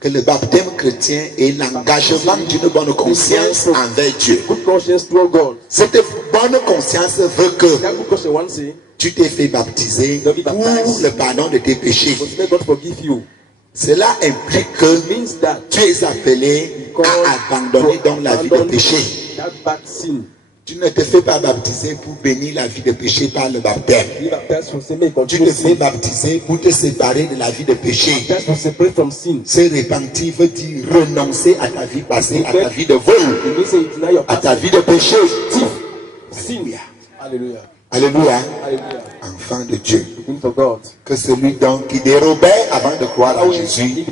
que le baptême chrétien est l'engagement d'une bonne conscience envers Dieu. Cette bonne conscience veut que tu t'es fait baptiser pour le pardon de tes péchés. Cela implique que tu es appelé à abandonner dans la vie de péché. Tu ne te fais pas baptiser pour bénir la vie de péché par le baptême. Tu te fais baptiser pour te séparer de la vie de péché. Se repentir veut dire renoncer à ta vie passée, à ta vie de vol, à ta vie de péché. Alléluia. Alléluia. Enfant de Dieu. Que celui donc qui dérobait avant de croire en Jésus,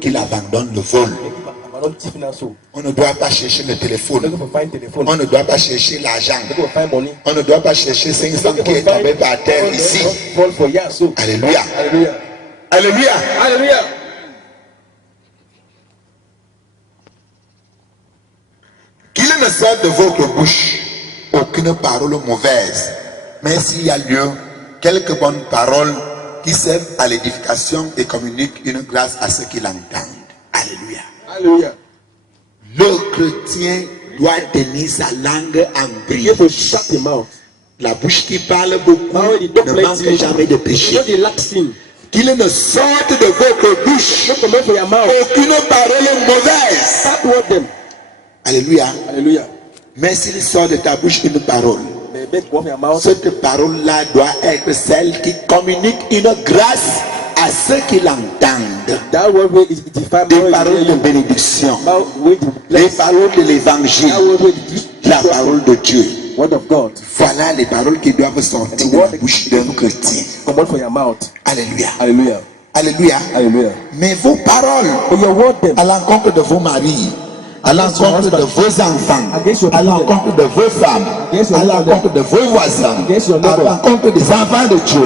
qu'il abandonne le vol. On ne doit pas chercher le téléphone. On ne doit pas chercher l'argent. On ne doit pas chercher 500 qui est tombé par terre ici. Alléluia. Alléluia. Alléluia. Qu'il ne sorte de votre bouche aucune parole mauvaise, mais s'il y a lieu, quelques bonnes paroles qui servent à l'édification et communiquent une grâce à ceux qui l'entendent. Alléluia. Alléluia. Le chrétien doit tenir sa langue en bris. La bouche qui parle beaucoup ne manque jamais de péché. Qu'il ne sorte de votre bouche aucune parole mauvaise. Alléluia. Alléluia. Mais s'il sort de ta bouche une parole, cette parole-là doit être celle qui communique une grâce à ceux qui l'entendent. Des paroles de bénédiction, les paroles de l'évangile, la parole de Dieu. Voilà les paroles qui doivent sortir de la bouche d'un chrétien. Alléluia. Alléluia. Alléluia. Alléluia. Mais vos paroles à l'encontre de vos maris, à l'encontre de vos enfants, à l'encontre de vos femmes, à l'encontre de vos voisins, à l'encontre des enfants de Dieu,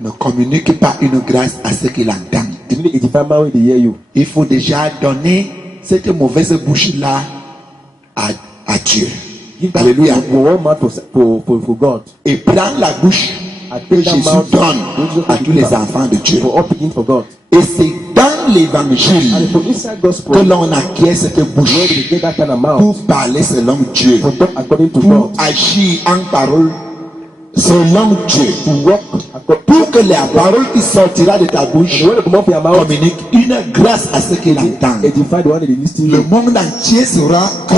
ne communique pas une grâce à ceux qui l'entendent. Il faut déjà donner cette mauvaise bouche-là à Dieu. Alléluia. Et prendre la bouche que Jésus donne à tous les enfants de Dieu. Et c'est dans l'évangile que l'on acquiert cette bouche pour parler selon Dieu, pour agir en parole selon Dieu, pour que la parole qui sortira de ta bouche communique une grâce à ceux qui l'entendent. Le monde entier saura que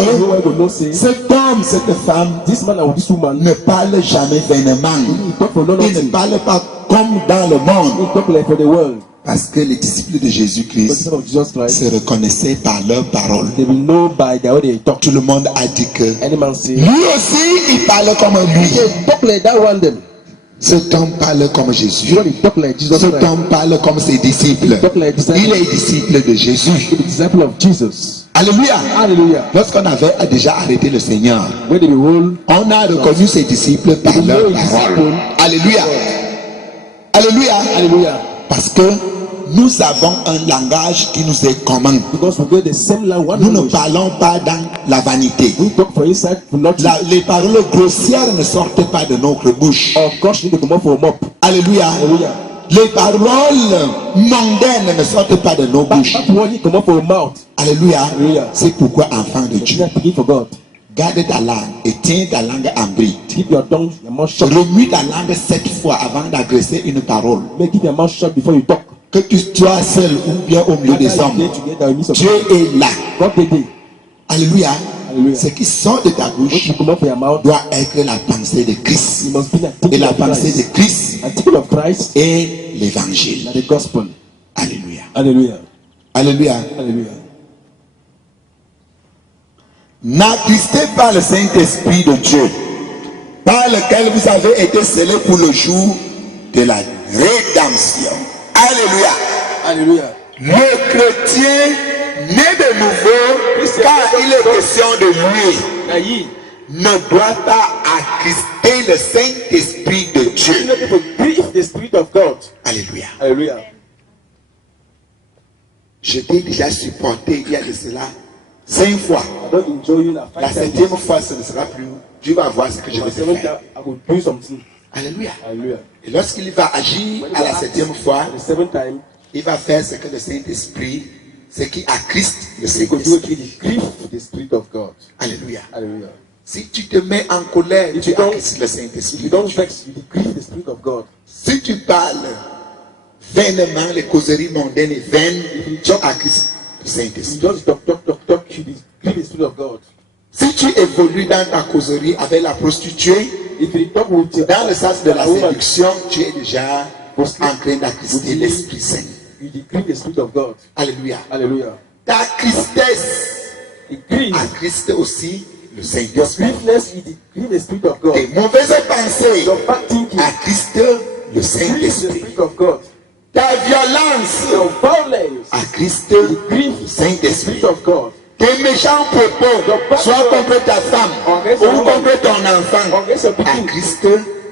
cet homme, cette femme ne parle jamais vainement. Il ne parle pas comme dans le monde. Parce que les disciples de Jésus-Christ se reconnaissaient par leurs paroles. Tout le monde a dit que lui aussi, il parle comme lui. Cet homme parle comme Jésus. Cet homme parle comme ses disciples. Il est disciple de Jésus. Alléluia. Lorsqu'on avait déjà arrêté le Seigneur, on a reconnu ses disciples par leurs paroles. Alléluia. Alléluia. Parce que nous avons un langage qui nous est commun. Nous ne parlons pas dans la vanité. Les paroles grossières ne sortent pas de notre bouche. Alléluia. Les paroles mondaines ne sortent pas de nos bouches. Alléluia. C'est pourquoi, enfant de Dieu, garde ta langue et tiens ta langue en bride. Remue ta langue 7 fois avant d'agresser une parole. Que tu sois seul ou bien au milieu des hommes, Dieu est là. Alléluia. Ce qui sort de ta bouche doit être la pensée de Christ. Et la pensée de Christ est l'évangile. Alléluia. Alléluia. N'attristez pas le Saint-Esprit de Dieu, par lequel vous avez été scellés pour le jour de la rédemption. Alléluia. Le chrétien né de nouveau, car il est question de lui, ne doit pas attrister le Saint-Esprit de Dieu. Alléluia. Je t'ai déjà supporté il y a de cela 5 fois. La 7e fois, ce ne sera plus. Tu vas voir ce que je vais te faire. Alléluia. Et lorsqu'il va agir à la 7e fois, il va faire ce que le Saint-Esprit, ce qui a Christ, le He will do what Saint-Esprit. he grieve the Spirit of God. Alléluia. Hallelujah. Si tu te mets en colère, If tu you don't- acquiesces le If Saint-Esprit. you don't vex, you grieve the Spirit of God. Si tu parles vainement, les causeries mondaines et vaines, tu acquiesces le If Saint-Esprit. you just talk, you grieve the Spirit of God. Si tu évolues dans ta causerie avec la prostituée, If you talk with dans le sens de la woman, séduction, tu es déjà en train d'acquiescer l'Esprit Saint. you grieve the Spirit of God. Alléluia. Hallelujah. Ta tristesse He grieve. attriste aussi le Your Saint-Esprit. grieveness, you grieve the Spirit of God. Tes mauvaises pensées Your bad thinking, attristent le grieve the Saint-Esprit. Spirit of God. Ta violence Your violence, attriste you grieve le the Saint-Esprit. Spirit of God. Tes méchants propos, soit contre ta femme ou contre ton enfant, attristent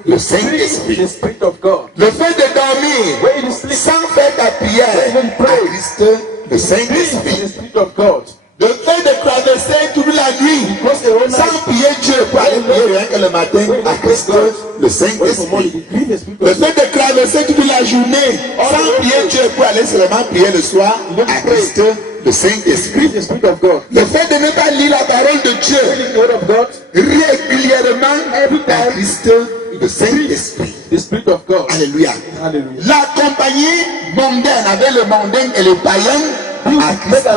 le Grieve Saint-Esprit. the Spirit of God. Le fait de dormir When you sleep, sans faire ta prière attriste le grieve the Saint-Esprit. Spirit of God. Le fait de traverser toute la nuit Because the whole sans night, prier Dieu pour aller prier rien que le matin attriste le when for Saint-Esprit. morning, you grieve the Spirit Le of God. fait de traverser toute la journée sans prier Dieu pour aller seulement prier le soir attriste le Saint-Esprit. Grieve the Spirit of God. Le fait de ne pas lire la parole de Dieu The word of God, régulièrement attriste le Saint-Esprit. the Spirit of God. Alléluia. Hallelujah. La compagnie mondaine avec le mondain et le païen attriste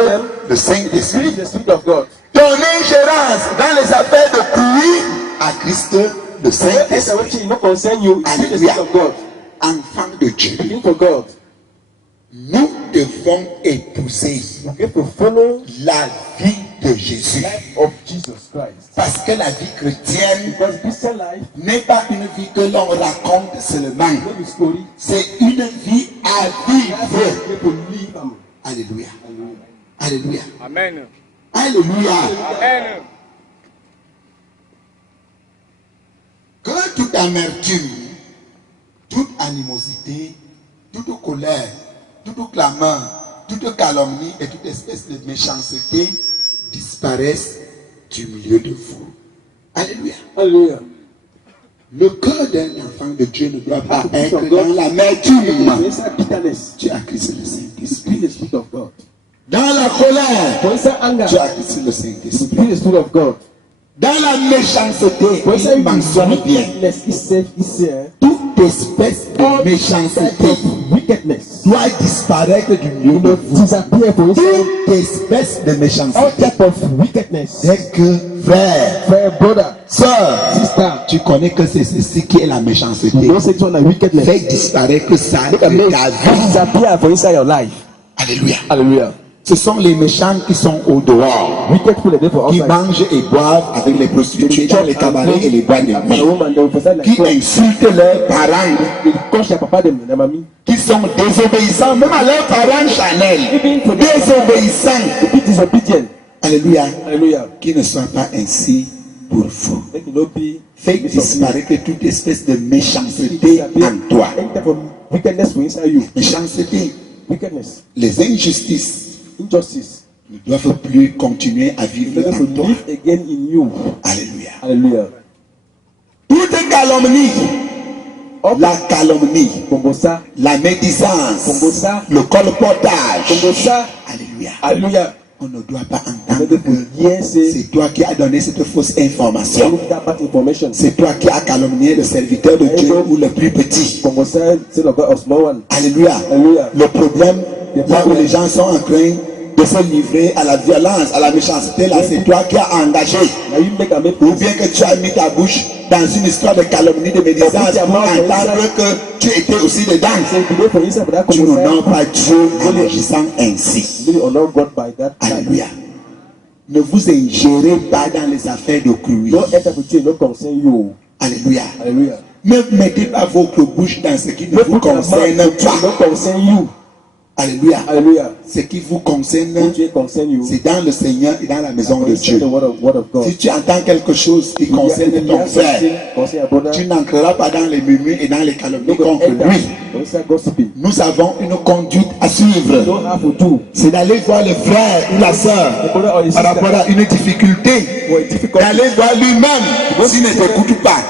le Saint-Esprit. Grieve the Spirit of God. Ton ingérence dans les affaires de pluie attriste le When there's Saint-Esprit. something not concern you, grieve the Hallelujah. Spirit of God. Enfant de Dieu, Live for God. nous devons épouser You have to follow la vie de Jésus. life of Jesus Christ. Parce que la vie chrétienne Because Christian life, n'est pas une vie que l'on raconte seulement. not a story. C'est une vie à vivre. You have to live. Alléluia. Alléluia. Amen. Alléluia. Amen. Que toute amertume, toute animosité, toute colère, toute clameur, toute calomnie et toute espèce de méchanceté disparaissent du milieu de vous. Alléluia. Hallelujah. Le cœur d'un enfant de Dieu ne doit pas être dans l'amertume. Inside bitterness, Tu as Christ le Saint-Esprit. grieve the Spirit of God. Dans la colère, For inside anger, tu as Christ le Saint-Esprit. grieve the Spirit of God. Dans la méchanceté, For inside il mentionne bien wickedness, he said, toute espèce de méchanceté wickedness. doit disparaître du milieu de vous. Disappear for inside Toute espèce de all méchanceté. type of wickedness. Dès que frère, Prayer brother, sœur, sister, tu connais que c'est ceci qui est la méchanceté. don't say to wickedness. Fais disparaître ça de ta vie. Disappear for inside your life. Alléluia. Hallelujah. Ce sont les méchants qui sont au dehors, Wicked people are there for qui outside. mangent et boivent avec les prostituées dans les cabarets et les boîtes de And the nuit, woman, they will present like qui clothes. insultent leurs parents, They curse their papa, them, their mommy. qui sont désobéissants, même à leurs parents charnels, désobéissants. To be disobedient. Alléluia. Hallelujah. Qui ne soient pas ainsi pour vous. Make it not be. Fais disparaître toute espèce de méchanceté en toi. Any type of wickedness for inside you. Méchanceté, Wickedness, les injustices injustice. ne doivent plus continuer à You vivre never en toi. live again in you. Alléluia. Hallelujah. Toute calomnie, la calomnie, Kongosa, la médisance, Kongosa, le colportage. Kongosa. Alléluia. Hallelujah. On ne doit pas You entendre never que hear say, c'est toi qui as donné cette fausse information. look that bad information. C'est toi qui as calomnié le serviteur de Dieu ou le plus petit. Kongosa, say of God, of small one. Alléluia. Hallelujah. Le problème, là où les gens sont en train de se livrer à la violence, à la méchanceté, là, c'est toi qui as engagé. Now you make a make Ou bien que tu as mis ta bouche dans une histoire de calomnie, de médisance, pour entendre que tu étais aussi dedans. say today for inside for that Tu n'honores Kongosa. pas Dieu en agissant ainsi. Really honor God by that life. Alléluia. Ne vous ingérez pas dans les affaires de cruie. Don't enter with you, don't concern you. Alléluia. Hallelujah. Ne mettez pas votre bouche dans ce qui ne Don't vous put your mouth concerne with you, pas. don't concern you. Alléluia. Hallelujah. Ce qui vous concerne, Don't you concern you. c'est dans le Seigneur et dans la maison de Concern Dieu. the word of God. Si tu entends quelque chose qui concerne ton frère, concern your brother. tu n'entreras pas dans les murmures et dans les calomnies Don't contre enter. lui. Don't start gossiping. Nous avons une conduite à suivre. Don't have to do. C'est d'aller voir le frère ou la sœur The brother or the par rapport sister à une difficulté. who are difficult. D'aller voir lui-même. S'il ne t'écoute pas,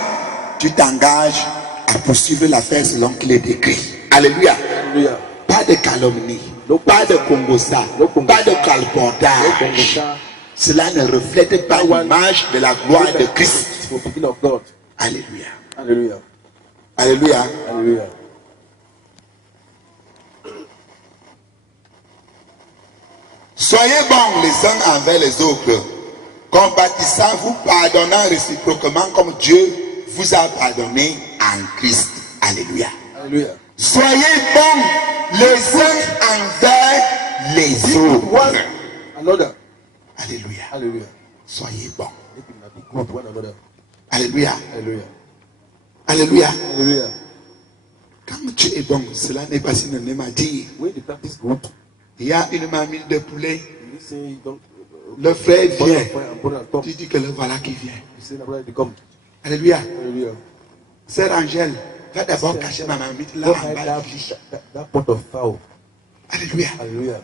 tu t'engages à poursuivre l'affaire selon qu'il est écrit. Alléluia. Hallelujah. Pas de calomnie, No pas de congossa, No congossa. pas de No calpondage. congossa. Cela ne reflète pas l'image de la gloire de Christ. It's for speaking of God. Alléluia. Hallelujah. Alléluia. Hallelujah. Soyez bons les uns envers les autres, compatissant, vous pardonnant réciproquement comme Dieu vous a pardonné en Christ. Alléluia. Hallelujah. Soyez bons les uns envers les One autres. another. Alléluia. Hallelujah. Soyez bons. Make it be good one another. Alléluia. Hallelujah. Alléluia. Hallelujah. Quand tu es bon, cela n'est pas synonyme à dire. When the practice good, Il y a une mamie de poulet, you say you don't. le frère Put it vient. on fire and put it on top. Tu dis que le voilà qui vient. You say, brother, they come. Alléluia. Hallelujah. Sœur Angèle, va d'abord cacher ma mamie là Go en hide bas. that pot of fowl. Alléluia. Hallelujah.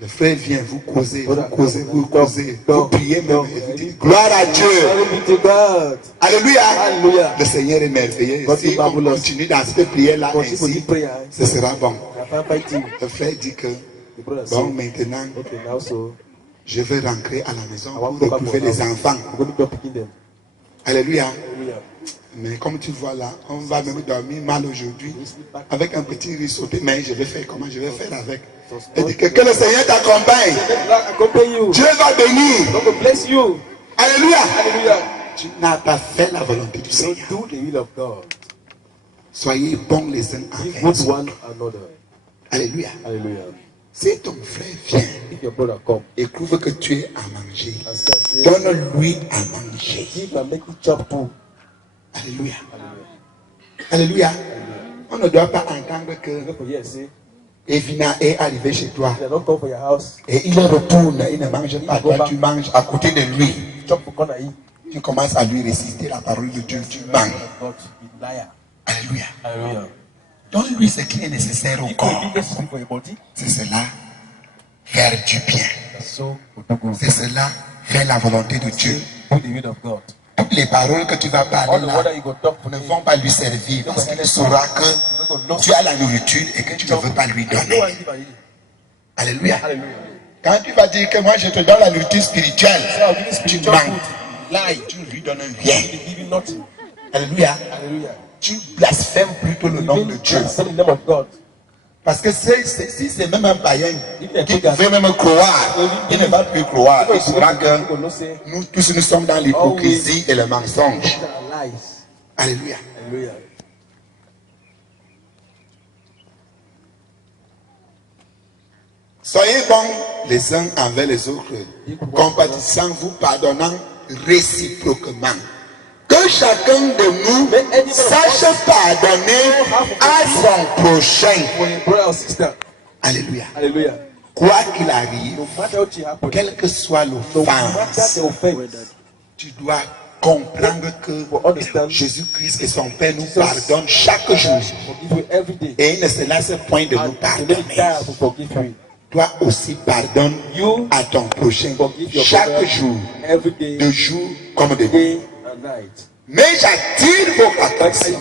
Le frère vient, vous causez, Brother, vous causez, vous come, causez, come, vous priez même come. et vous dites gloire à Dieu. Glory be to God. Alléluia. Hallelujah. Le Seigneur est merveilleux. God Si is on marvelous. continue dans cette prière-là Continue for ainsi, this prayer. ce sera bon. I can't fight you. Le frère dit que, The brother bon, said, maintenant, okay, now so je vais rentrer à la maison I pour want to go back to retrouver my les house. enfants. I'm going to be picking them. Alléluia. Hallelujah. Mais comme tu vois là, on va même dormir mal aujourd'hui You sleep back. avec un petit risotté. Mais je vais faire comment? Je vais faire avec. Et dit que le Seigneur t'accompagne. Let God accompany you. Dieu va bénir. God will bless you. Alléluia. Hallelujah. Tu n'as pas fait la volonté du Don't Seigneur. do the will of God. Soyez bons les uns Give envers good les one autres. another. Alléluia. Hallelujah. Si ton frère vient If your brother come et trouve que tu es à manger, and say, donne-lui à manger. give and make it chop too. Alléluia. Alléluia. On ne doit pas entendre que Therefore, yes, see, Evina est arrivé chez toi they don't come for your house. et il retourne, il ne mange pas. Toi, tu manges à côté de lui. Chop for corner eat. Tu commences à lui réciter la parole de Dieu. Tu manges. God be liar. Alléluia. Hallelujah. Donne-lui ce qui est nécessaire au If you corps. think necessary for your body, C'est cela, faire du bien. so do good. C'est cela, faire la volonté de Dieu. Do the will of God. Toutes les paroles que tu vas All parler the là word that you go talk for ne them, vont pas lui servir parce qu'il saura que tu as la nourriture et que tu ne veux pas lui no donner. one give and eat. Alléluia. Hallelujah. Quand tu vas dire que moi je te donne la nourriture spirituelle, Say, I'll give you tu spiritual manques. food. Lie. Tu ne lui donnes rien. They give you nothing. Alléluia. Hallelujah. Tu blasphèmes plutôt le nom de Dieu. Say the name of God. Parce que si c'est même un païen qui If pouvait même croire, il ne va plus croire. Il saura que People no say nous tous nous sommes dans l'hypocrisie et le mensonge. these are lies. Alléluia. Hallelujah. Soyez bons les uns envers les autres, compatissant, vous pardonnant réciproquement. Que chacun de nous sache pardonner à son prochain. For your brother or sister. Alléluia. Hallelujah. Quoi qu'il arrive, No matter what you happen, quelle que soit no matter l'offense, the offense, tu dois comprendre que for understand, Jésus-Christ et son Père nous pardonnent chaque jour. forgive you every day. Et il ne se lasse point de nous And the pardonner. time to forgive you. Toi aussi pardonne You à ton prochain forgive your chaque brother jour, every day, de jour comme de nuit. day and night. Mais j'attire votre But I attention.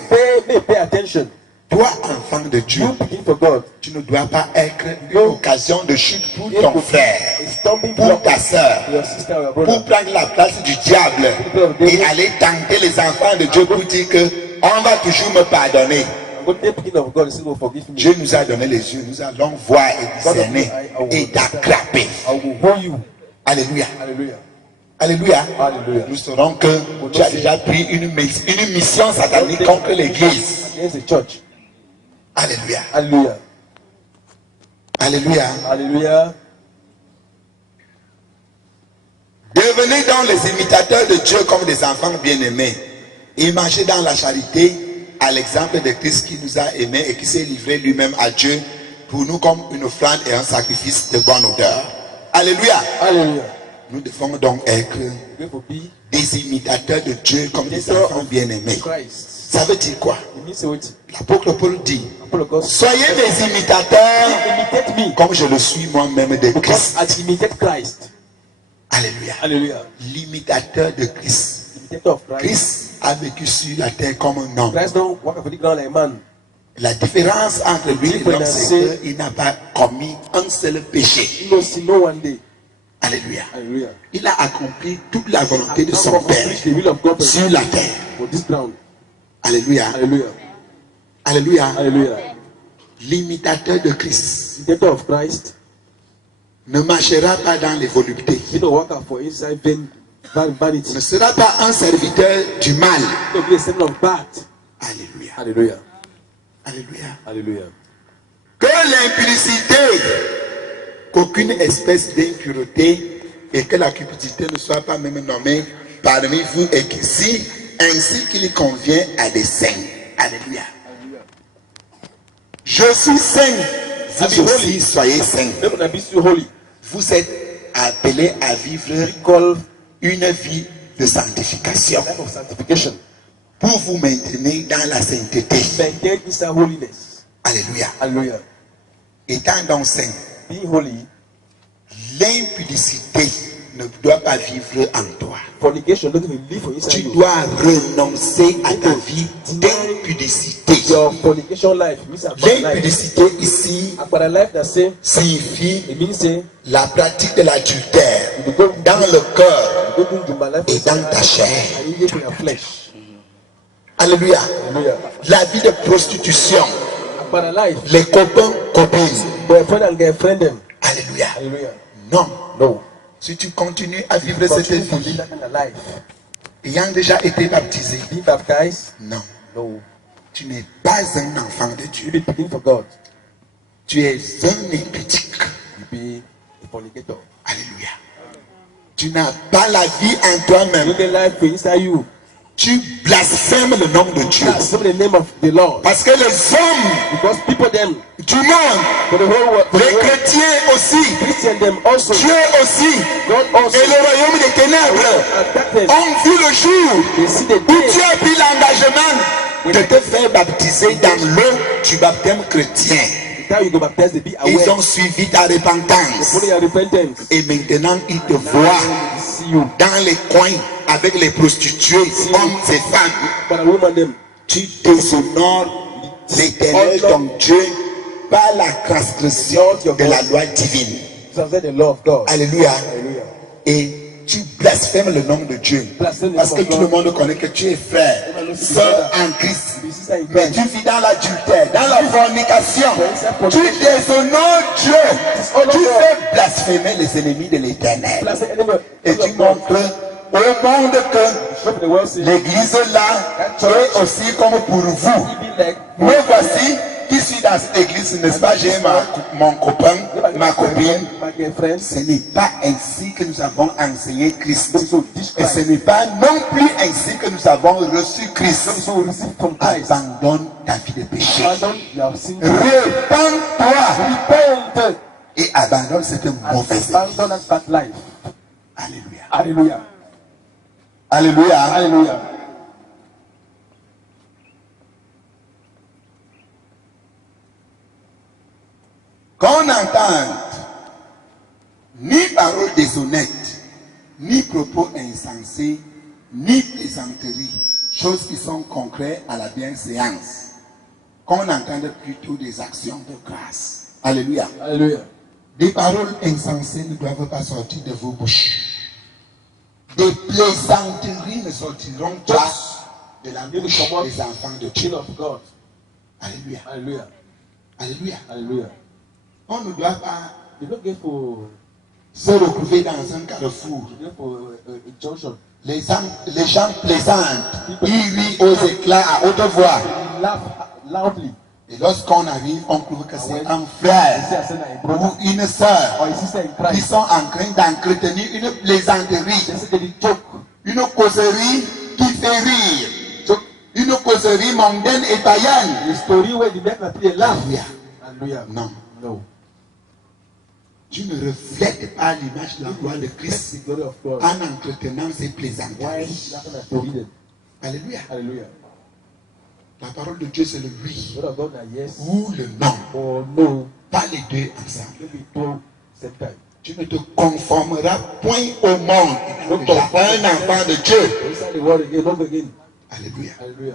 pay attention. Toi, enfant de Dieu, You begin for God. tu ne dois pas être une occasion de chute pour ton frère, A stumbling pour block ta soeur, for your sister or your pour brother. prendre la place du diable et aller tenter les enfants de Dieu pour dire que on va toujours me pardonner. But the beginning of God is still forgive me. Dieu nous a donné les yeux, nous allons voir et discerner et d'attraper. I will hold you. Alléluia. Hallelujah. Alléluia. Hallelujah. Nous saurons que tu as déjà pris une mission satanique contre l'église. Against the church. Alléluia. Hallelujah. Alléluia. Hallelujah. Devenez donc les imitateurs de Dieu comme des enfants bien-aimés. Et marchez dans la charité à l'exemple de Christ qui nous a aimés et qui s'est livré lui-même à Dieu pour nous comme une offrande et un sacrifice de bonne odeur. Alléluia. Hallelujah. Nous devons donc être Therefore be des imitateurs de Dieu comme des imitators enfants of bien-aimés. Christ. Ça veut dire quoi? It means what? L'apôtre Paul dit, Apollo God. soyez des imitateurs Imitate me. comme je le suis moi-même de Because Christ. I imitate Christ. Alléluia. Hallelujah. L'imitateur de Christ. Imitator of Christ. Christ a vécu sur la terre comme un homme. Christ don't walk for the ground like man. La différence entre lui et l'homme, c'est qu'il n'a pas commis un seul péché. No sin, no one day. Alléluia. Hallelujah. Il a accompli toute la volonté de son Père Accomplish the will of God sur la terre. for this ground. Alléluia. Hallelujah. Alléluia. Hallelujah. L'imitateur de Christ The debtor of Christ, ne marchera pas dans les voluptés. he don't work out for inside vanity. Ne sera pas un serviteur du mal. He don't be a servant of bad. Alléluia. Hallelujah. Alléluia. Hallelujah. Que l'impudicité, qu'aucune espèce d'impureté et que la cupidité ne soit pas même nommée parmi vous et qu'ici, ainsi qu'il convient à des saints. Alléluia. Je suis saint, vous aussi soyez saints. Never be so holy. Vous êtes appelés à vivre Call une vie de sanctification life of sanctification. pour vous maintenir dans la sainteté. Maintain this holiness. Alléluia. Hallelujah. Étant donc saint, Be holy. l'impudicité ne doit pas vivre en toi. Fornication doesn't even live for inside Tu you. dois renoncer à ta vie d'impudicité. Your fornication life means a bad life. L'impudicité ici But a life that say signifie it means say la pratique de l'adultère dans le cœur you go into my life et dans ta chair. and you live in your flesh. Alléluia. Hallelujah. La vie de prostitution, But a life, les copains, copines. boyfriend and girlfriend them. Alléluia. Hallelujah. Non. No. Si tu continues à vivre cette Continue to live vie, that kind of life. ayant déjà été baptisé, Be baptized? non. No. Tu n'es pas un enfant de You Dieu. be speaking for God. Tu es un impudique. You be a fornicator. Alléluia. Tu n'as pas la vie en You toi-même. get life inside you. Tu blasphèmes le nom de Dieu. Blaspheme the name of the Lord. Parce que les hommes Because people them, du monde, for the whole world, for the les whole chrétiens aussi, Christian them also, Dieu aussi, God also, et le royaume des ténèbres and darkness, ont vu le jour they see the où day tu as pris l'engagement de te faire baptiser dans l'eau du baptême chrétien. the time you go baptize, they be Ils aware. ont suivi ta They repentance. follow your repentance. Et maintenant, ils te Now voient they see you. dans les coins avec les prostituées, hommes et femmes. But a woman them, Tu déshonores l'éternel ton Dieu par la transgression de la loi divine. transcend the law of God. Alléluia. Hallelujah. Et tu blasphèmes le nom de Dieu. Blasphème le Parce nom que de tout God. le monde connaît que tu es frère, sœur en Christ. Be sister in Mais Christ. tu vis dans l'adultère, dans la fornication. Tu déshonores Dieu. Tu fais blasphémer les ennemis de l'éternel. Blaspheme the name Et tu montres au monde que of the world. Say, l'église là est aussi comme pour vous. be like Me voici qui suis dans cette église, n'est-ce pas? J'ai mon copain, ma copine. my girlfriend. Ce n'est pas ainsi que nous avons enseigné Christ. Et ce n'est pas non plus ainsi que nous avons reçu Christ. So we receive from Christ. Abandonne ta vie de péché. Abandon your sin. Repends-toi Repent. et abandonne cette mauvaise vie. Abandon that bad life. Alléluia. Hallelujah. Alléluia. Hallelujah. Qu'on n'entende ni paroles déshonnêtes, ni propos insensés, ni plaisanteries, choses qui sont concrètes à la bienséance. Qu'on entende plutôt des actions de grâce. Alléluia. Hallelujah. Des paroles insensées ne doivent pas sortir de vos bouches. Des plaisanteries ne sortiront pas de la bouche des enfants de Dieu. King of God. Alléluia. Hallelujah. Alléluia. Hallelujah. On ne doit pas You don't get for se retrouver dans un carrefour. you get for a junction. Les gens plaisantent, ils rient aux éclats à haute voix. You laugh loudly. Et lorsqu'on arrive, on trouve que c'est un You frère say I said a ou brother une sœur or a sister in qui Christ. sont en train d'entretenir une plaisanterie, They say they joke. une causerie qui fait rire, une causerie mondaine et païenne. The story where the men they laugh. Alléluia. Hallelujah. Non, No. tu ne reflètes pas l'image de la gloire de Christ The glory of God. en entretenant ces Why plaisanteries. laughing at forbidden? Alléluia. Hallelujah. La parole de Dieu, c'est le oui Word of God na yes ou le non, or no. pas les deux ensemble. Maybe two same time. Tu ne te conformeras point au monde. Déjà un enfant de Dieu. Inside the world again, not again. Alléluia. Hallelujah.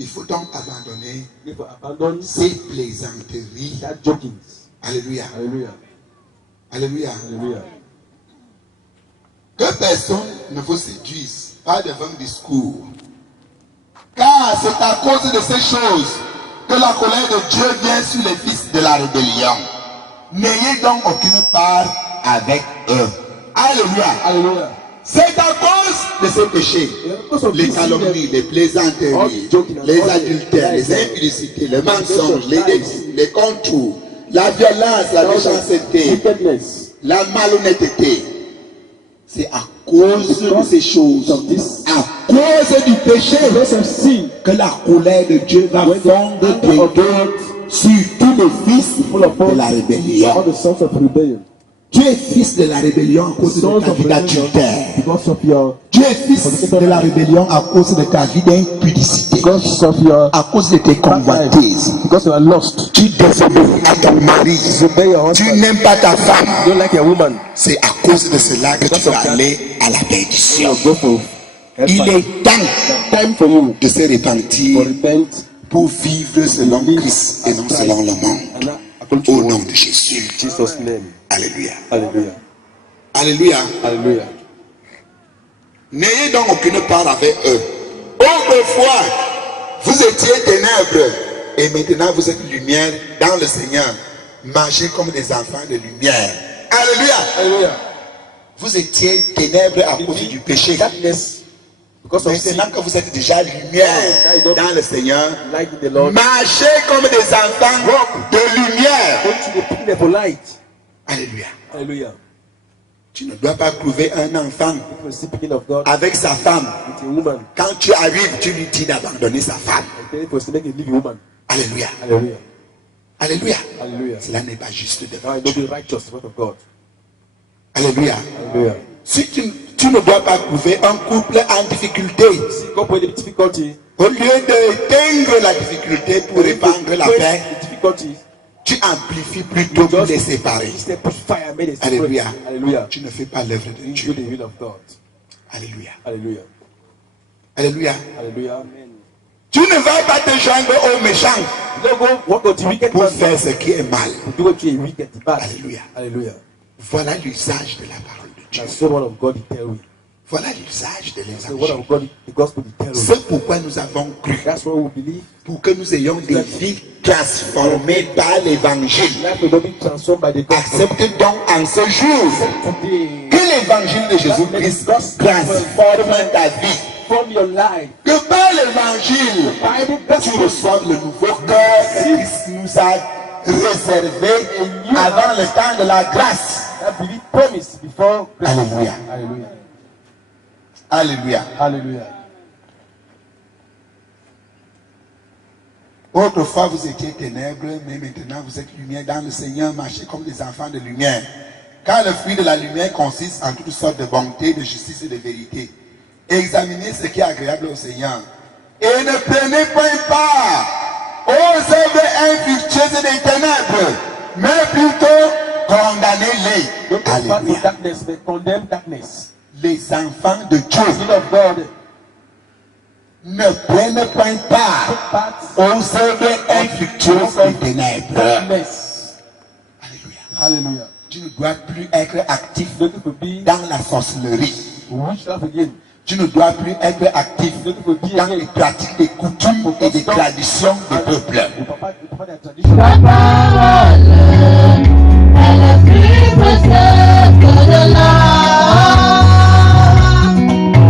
Il faut donc abandonner You need to abandon ces plaisanteries. that jokings. Alléluia. Hallelujah. Alléluia. Hallelujah. Que personne ne vous séduise par de vains discours. Car c'est à cause de ces choses que la colère de Dieu vient sur les fils de la rébellion. N'ayez donc aucune part avec eux. Alléluia. Hallelujah. C'est à cause de ces péchés. Les calomnies, les plaisanteries, les adultères, les impudicités, les mensonges, les dégoûts, les contours, la violence, la méchanceté, Wickedness. la malhonnêteté. C'est à cause de ces choses, à cause du péché, Because of sin. que la colère de Dieu va fondre sur tous les fils de la All rébellion. the sons of rebellion. Tu es fils de la rébellion à cause de Sons ta of vie rebellion. d'adultère. Because of your. Tu es fils de la rébellion à cause de ta vie d'impudicité. Because of your. À cause de tes convoitises. Because you are lost. Tu désobéis à ton mari. Disobey your Tu husband. n'aimes pas ta femme. You don't like your woman. C'est à cause de cela que tu Because vas of that. aller à la perdition. You go for. Il est temps Time for you de se to repentir repent pour vivre selon Christ et non selon le monde. and not according to Au the nom word. de Jésus. In Jesus' name. Alléluia. Hallelujah. Alléluia. Hallelujah. N'ayez donc aucune part avec eux. Autrefois, vous étiez ténèbres et maintenant vous êtes lumière dans le Seigneur. Marchez comme des enfants de lumière. Alléluia. Hallelujah. Vous étiez ténèbres à cause du péché. Darkness. Because of sin. Maintenant que vous êtes déjà lumière dans le Seigneur, Light in the Lord. marchez comme des enfants de lumière. Go to the beginning of light. Alléluia. Hallelujah. Tu ne dois pas trouver un enfant If you see the beginning of God avec sa femme. with a woman, Quand tu arrives, tu lui dis d'abandonner sa femme. and then for to make a living woman. Alléluia. Hallelujah. Alléluia. Hallelujah. Cela n'est pas juste Now devant I know Dieu. the righteous word of God. Alléluia. Hallelujah. Si tu ne dois pas trouver un couple en difficulté, See, God with the difficulty. au lieu d'éteindre la difficulté pour répandre la paix, The difficulty. tu amplifies plutôt pour les séparer. Instead push fire and make it Alléluia. separate. Hallelujah. Tu ne fais pas l'œuvre de Do Dieu. the will of God. Alléluia. Hallelujah. Alléluia. Hallelujah. Amen. Tu ne vas pas te joindre aux méchants You don't go walk on the wicked pour man. faire ce qui est mal. Do what you wicked, bad. Alléluia. Hallelujah. Voilà l'usage de la parole de Dieu. That's the word of God he tell you. Voilà l'usage de The word l'évangile. of God, the gospel he tell you. C'est pourquoi nous avons cru. That's what we believe. Pour que nous ayons des vies transformées par l'évangile. Life will not be transformed by the gospel. Accepte donc en ce jour Today, que l'évangile de Jésus-Christ transforme ta vie. from your life, Que par l'évangile, by the tu gospel, reçoives le nouveau cœur que Christ nous a réservé avant le temps de la grâce. that believe promise before Christ. Alléluia. Hallelujah. Alléluia. Hallelujah. Autrefois, vous étiez ténèbres, mais maintenant vous êtes lumière dans le Seigneur. Marchez comme des enfants de lumière. Car le fruit de la lumière consiste en toutes sortes de bonté, de justice et de vérité. Examinez ce qui est agréable au Seigneur. Et ne prenez point part aux œuvres infructueuses des ténèbres, mais plutôt condamnez-les. Don't take part in Alléluia. darkness, but condemn darkness. Les enfants de Dieu Children of God, ne prennent point part take part aux œuvres infructueuses des ténèbres. darkness. Alléluia. Hallelujah. Tu ne dois plus être actif You don't need to be dans la sorcellerie. witchcraft again. Tu ne dois plus être actif You don't need to be dans les again. pratiques des coutumes et des traditions des peuples. You papa their tradition. La parole, elle est plus précieuse que de l'or.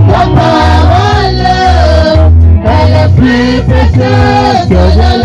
La parole, elle est plus précieuse que de